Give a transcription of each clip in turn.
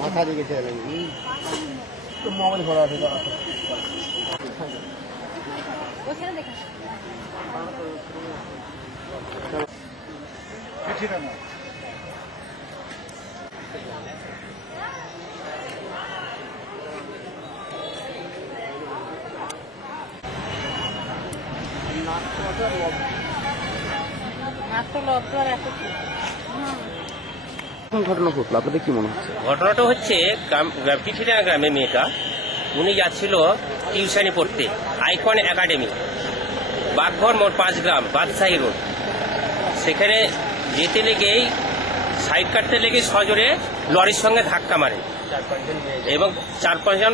মাথা দিকে ছেড়ে মোবাইল ঘোরা আছে ঘটনা ঘটলো আপনাদের কি মনে হচ্ছে? ঘটনাটা হচ্ছে টিঠিনা গ্রামে মেয়েটা, উনি যাচ্ছিল টিউশনি পড়তে আইকন একাডেমি, বাঘঘর মোড় 5 গ্রাম বাদশাহী রোড। সেখানে যেতে লেগেই সাইড কাটতে লেগে সজোরে লরির সঙ্গে ধাক্কা মারে এবং 4-5 জন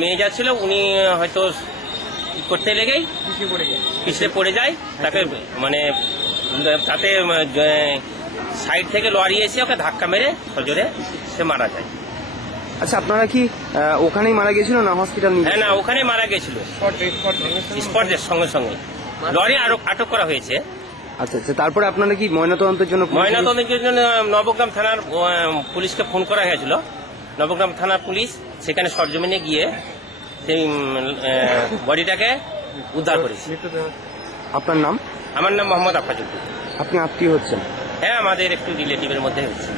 মেয়ে যাচ্ছিল, উনি হয়তো করতে লেগেই পিছলে পড়ে যায়। তাকে মানে তাতে সাইড থেকে লরি এসে ওকে ধাক্কা মেরে সজোরে সে মারা যায়। আচ্ছা, আপনারা কি ওখানেই মারা গেছিল না হসপিটাল? হ্যাঁ, না, ওখানে মারা গেছিল স্পটের সঙ্গে সঙ্গে। লরি আটক করা হয়েছে। আচ্ছা আচ্ছা, তারপরে আপনারা কি ময়নাতদন্তের জন্য নবগ্রাম থানার পুলিশকে ফোন করা হয়েছিল। নবগ্রাম থানার পুলিশ সেখানে সরজমিনে গিয়ে সেই বডিটাকে উদ্ধার করেছে। আপনার নাম? আমার নাম মোহাম্মদ আফাজুদ্দিন। আপনি আত্মীয় হচ্ছেন? হ্যাঁ, আমাদের একটু রিলেটিভের মধ্যে হচ্ছে।